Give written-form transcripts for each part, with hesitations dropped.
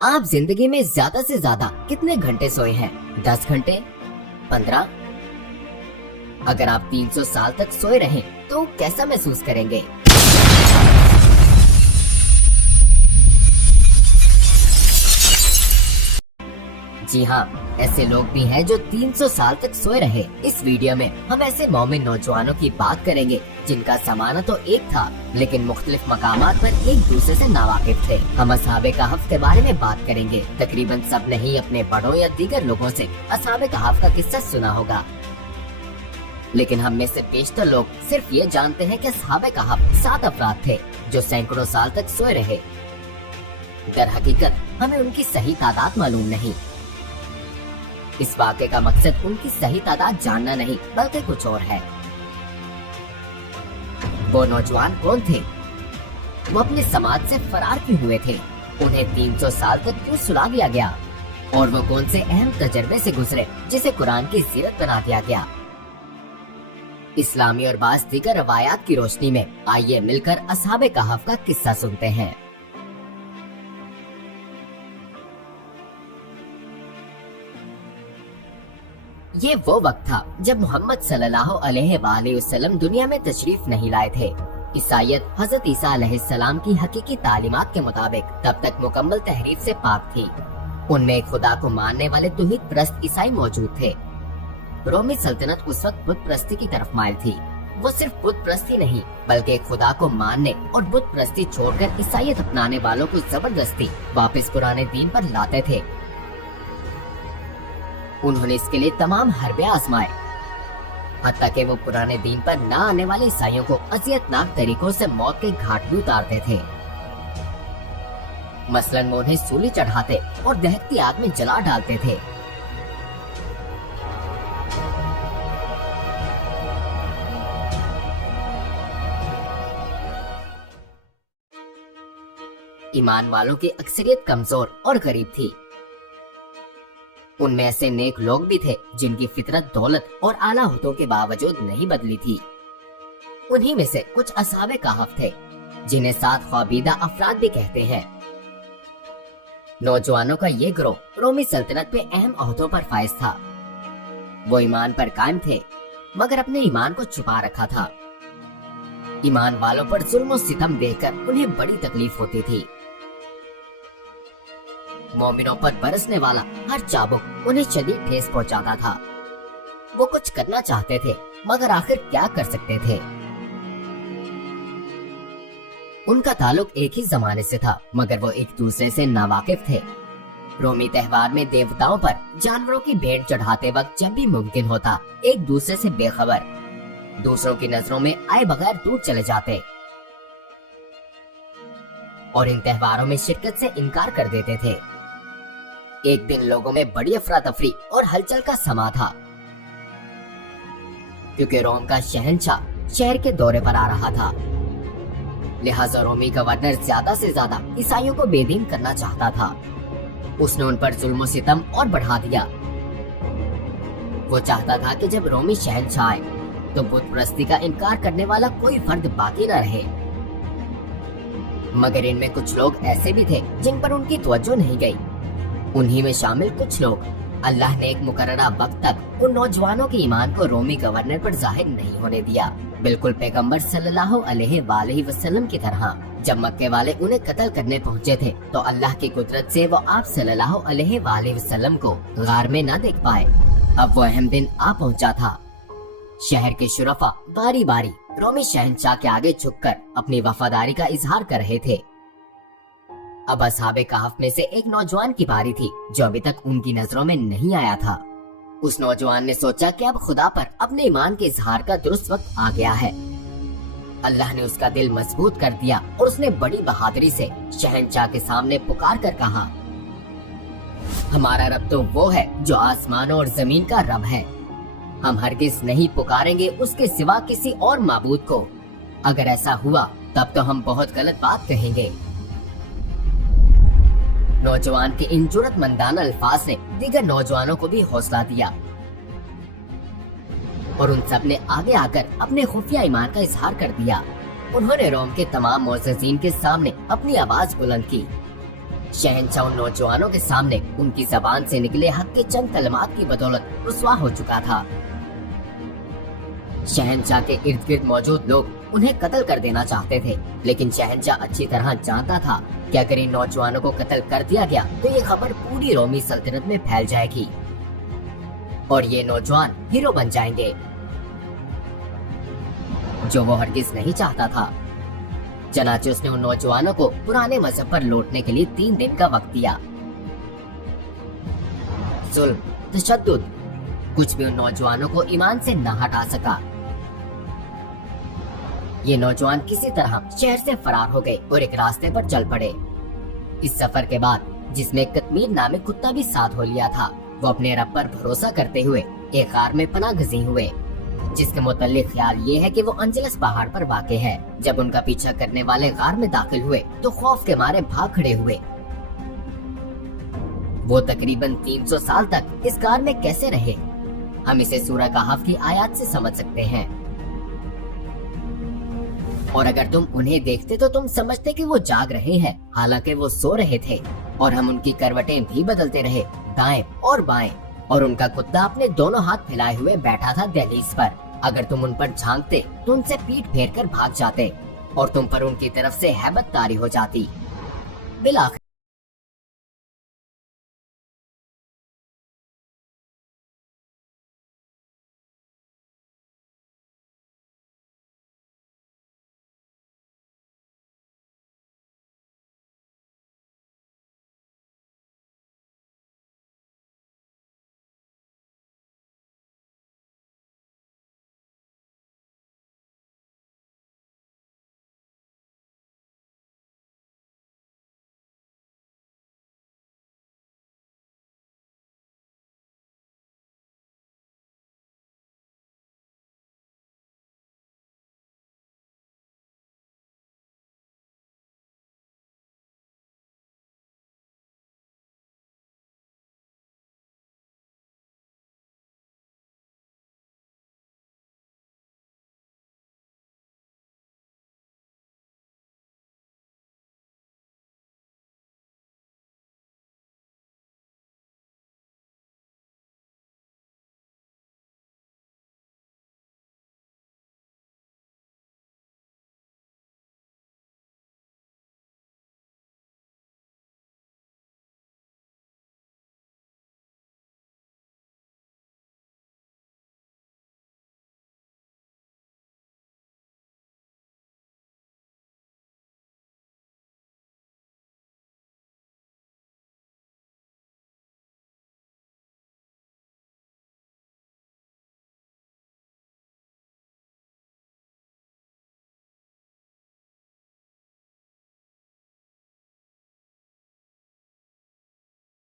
आप जिंदगी में ज्यादा से ज्यादा कितने घंटे सोए हैं? 10 घंटे? 15? अगर आप 300 साल तक सोए रहें तो कैसा महसूस करेंगे? जी हाँ, ऐसे लोग भी हैं जो 300 साल तक सोए रहे। इस वीडियो में हम ऐसे मोमिन नौजवानों की बात करेंगे जिनका ज़माना तो एक था लेकिन मुख्तलिफ मकामात पर एक दूसरे से नावाकिफ थे। हम असहाबे कहफ के बारे में बात करेंगे। तकरीबन सब ने ही अपने बड़ों या दीगर लोगों से असहाबे कहफ का किस्सा सुना होगा, लेकिन हम में से बेशतर लोग सिर्फ ये जानते हैं कि असहाबे कहफ 7 अफराद थे जो सैकड़ों साल तक सोए रहे। दर हकीकत हमें उनकी सही तादाद मालूम नहीं। इस वाक़े का मकसद उनकी सही तादाद जानना नहीं बल्कि कुछ और है। वो नौजवान कौन थे? वो अपने समाज से फरार क्यों हुए थे? उन्हें 300 साल तक क्यों सुला दिया गया? और वो कौन से अहम तजर्बे से गुजरे जिसे कुरान की सीरत बना दिया गया? इस्लामी और बाज़ दीगर रवायात की रोशनी में आइए मिलकर असहाबे कहफ का किस्सा सुनते हैं। ये वो वक्त था जब मोहम्मद सल्लल्लाहु अलैहि वसल्लम दुनिया में तशरीफ नहीं लाए थे। ईसाईयत हजरत ईसा अलैहिस्सलाम की हकीकी तालीमात के मुताबिक तब तक मुकम्मल तहरीफ से पाक थी। उनमें एक खुदा को मानने वाले तौहीद परस्त ईसाई मौजूद थे। रोमी सल्तनत उस वक्त बुत परस्ती की तरफ माइल थी। वो सिर्फ बुत परस्ती नहीं बल्कि एक खुदा को मानने और बुत परस्ती छोड़कर ईसाईयत अपनाने वालों को जबरदस्ती वापस पुराने दीन पर लाते थे। उन्होंने इसके लिए तमाम हरबे आजमाए, हत्ता कि वो पुराने दीन पर न आने वाले ईसाइयों को अजियतनाक तरीकों से मौत के घाट भी उतारते थे। मसलन वो उन्हें सूली चढ़ाते और दहकती आग में जला डालते थे। ईमान वालों की अक्सरियत कमजोर और गरीब थी। उनमें ऐसे नेक लोग भी थे जिनकी फितरत दौलत और आला ओहदों के बावजूद नहीं बदली थी। उन्हीं में से कुछ असहाबे कहफ थे जिन्हें 7 ख्वाबीदा अफराद भी कहते हैं। नौजवानों का ये गिरोह रोमी सल्तनत पे अहम ओहदों पर फाइज था। वो ईमान पर कायम थे मगर अपने ईमान को छुपा रखा था। ईमान वालों पर जुल्म और सितम देखकर उन्हें बड़ी तकलीफ होती थी। मोमिनों पर बरसने वाला हर चाबुक उन्हें शदीद ठेस पहुंचाता था। वो कुछ करना चाहते थे मगर आखिर क्या कर सकते थे? उनका ताल्लुक एक ही जमाने से था मगर वो एक दूसरे से नावाकिफ थे। रोमी त्योहार में देवताओं पर जानवरों की भेंट चढ़ाते वक्त जब भी मुमकिन होता एक दूसरे से बेखबर, दूसरों की नजरों में आए बगैर दूर चले जाते और इन त्योहारों में शिरकत से इनकार कर देते थे। एक दिन लोगों में बड़ी अफरा तफरी और हलचल का समा था क्योंकि रोम का शहंशाह शहर के दौरे पर आ रहा था। लिहाजा रोमी गवर्नर ज्यादा से ज्यादा ईसाइयों को बेदीन करना चाहता था। उसने उन पर जुल्म सितम और बढ़ा दिया। वो चाहता था कि जब रोमी शहंशाह आए तो बुत परस्ती का इनकार करने वाला कोई फर्द बाकी न रहे। मगर इनमें कुछ लोग ऐसे भी थे जिन पर उनकी तवज्जो नहीं गई। उन्हीं में शामिल कुछ लोग अल्लाह ने एक मुकर्ररा वक्त तक उन नौजवानों के ईमान को रोमी गवर्नर पर जाहिर नहीं होने दिया, बिल्कुल पैगंबर सल्लल्लाहु अलैहि वसल्लम की तरह। जब मक्के वाले उन्हें कत्ल करने पहुंचे थे तो अल्लाह की कुदरत से वो आप सल्लल्लाहु अलैहि वसल्लम को गार में न देख पाए। अब वो अहम दिन आ पहुंचा था। शहर के शुरफा बारी बारी रोमी शहंशाह के आगे झुककर अपनी वफादारी का इजहार कर रहे थे। अब असहाबे कहफ में से एक नौजवान की बारी थी जो अभी तक उनकी नजरों में नहीं आया था। उस नौजवान ने सोचा कि अब खुदा पर अपने ईमान के इजहार का दुरुस्त वक्त आ गया है। अल्लाह ने उसका दिल मजबूत कर दिया और उसने बड़ी बहादुरी से शहंशाह के सामने पुकार कर कहा, हमारा रब तो वो है जो आसमानों और जमीन का रब है। हम हरगिज नहीं पुकारेंगे उसके सिवा किसी और माबूद को। अगर ऐसा हुआ तब तो हम बहुत गलत बात कहेंगे। नौजवान के इन जुर्रतमंदाना अल्फाज ने दीगर नौजवानों को भी हौसला दिया और उन सब ने आगे आकर अपने खुफिया ईमान का इजहार कर दिया। उन्होंने रोम के तमाम मुअज़्ज़िज़ीन के सामने अपनी आवाज बुलंद की, शहंशाह उन नौजवानों के सामने उनकी जबान से निकले हक के चंद कलमात की बदौलत रुस्वा हो चुका था। शहंशाह के इर्द गिर्द मौजूद लोग उन्हें कत्ल कर देना चाहते थे, लेकिन शहंशाह अच्छी तरह जानता था कि अगर इन नौजवानों को कत्ल कर दिया गया तो ये खबर पूरी रोमी सल्तनत में फैल जाएगी और ये नौजवान हीरो बन जाएंगे, जो वो हरगिज नहीं चाहता था। चनाचे उसने उन नौजवानों को पुराने मजहब पर लौटने के लिए 3 दिन का वक्त दिया। जुल्म, तशद्दुद, कुछ भी उन नौजवानों को ईमान से न हटा सका। ये नौजवान किसी तरह शहर से फरार हो गए और एक रास्ते पर चल पड़े। इस सफर के बाद, जिसमें कतमीर नामे कुत्ता भी साथ हो लिया था, वो अपने रब पर भरोसा करते हुए एक गार में पनाह गज़ी हुए, जिसके मुतल्लिक ख्याल ये है कि वो अंजलस पहाड़ पर वाक़े है। जब उनका पीछा करने वाले गार में दाखिल हुए तो खौफ के मारे भाग खड़े हुए। वो तकरीबन 300 साल तक इस गार में कैसे रहे, हम इसे सूरह कहफ की आयत से समझ सकते हैं। और अगर तुम उन्हें देखते तो तुम समझते कि वो जाग रहे हैं, हालांकि वो सो रहे थे। और हम उनकी करवटें भी बदलते रहे, दाएं और बाएं, और उनका कुत्ता अपने दोनों हाथ फैलाए हुए बैठा था दहलीज पर। अगर तुम उन पर झांकते तो उनसे पीठ फेर कर भाग जाते और तुम पर उनकी तरफ से हैबत तारी हो जाती। बिलाखिर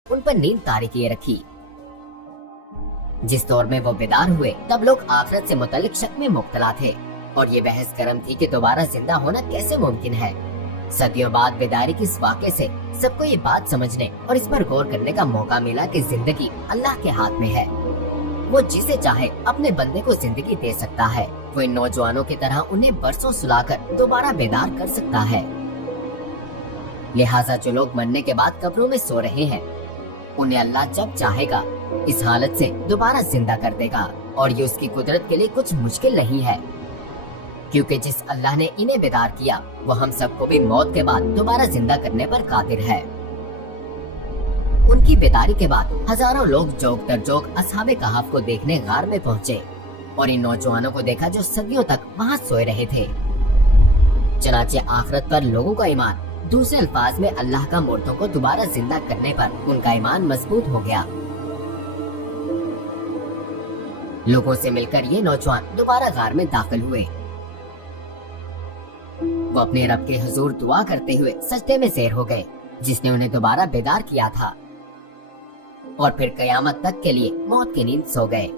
उन पर नींद तारी किए रखी। जिस दौर में वो बेदार हुए तब लोग आखिरत से मुतल्लिक शक में मुब्तला थे और ये बहस गर्म थी कि दोबारा जिंदा होना कैसे मुमकिन है। सदियों बाद बेदारी की इस वाक़े से सबको ये बात समझने और इस पर गौर करने का मौका मिला कि जिंदगी अल्लाह के हाथ में है। वो जिसे चाहे अपने बंदे को जिंदगी दे सकता है। वो इन नौजवानों की तरह उन्हें बरसों सुलाकर दोबारा बेदार कर सकता है। लिहाजा जो लोग मरने के बाद कब्रों में सो रहे हैं, उन्हें अल्लाह जब चाहेगा इस हालत से दोबारा जिंदा कर देगा और ये उसकी कुदरत के लिए कुछ मुश्किल नहीं है, क्योंकि जिस अल्लाह ने इन्हें बेदार किया वो हम सबको भी मौत के बाद दोबारा जिंदा करने पर कादिर है। उनकी बेदारी के बाद हजारों लोग जोक दर जोक असहाबे कहफ को देखने गार में पहुँचे और इन नौजवानों को देखा जो सदियों तक वहाँ सोए रहे थे। चनाचे आखिरत पर लोगों का ईमान, दूसरे अल्फाज में अल्लाह का मुर्दों को दोबारा जिंदा करने पर उनका ईमान मजबूत हो गया। लोगों से मिलकर ये नौजवान दोबारा गार में दाखिल हुए। वो अपने रब के हुजूर दुआ करते हुए सजदे में ज़ेर हो गए, जिसने उन्हें दोबारा बेदार किया था, और फिर कयामत तक के लिए मौत की नींद सो गए।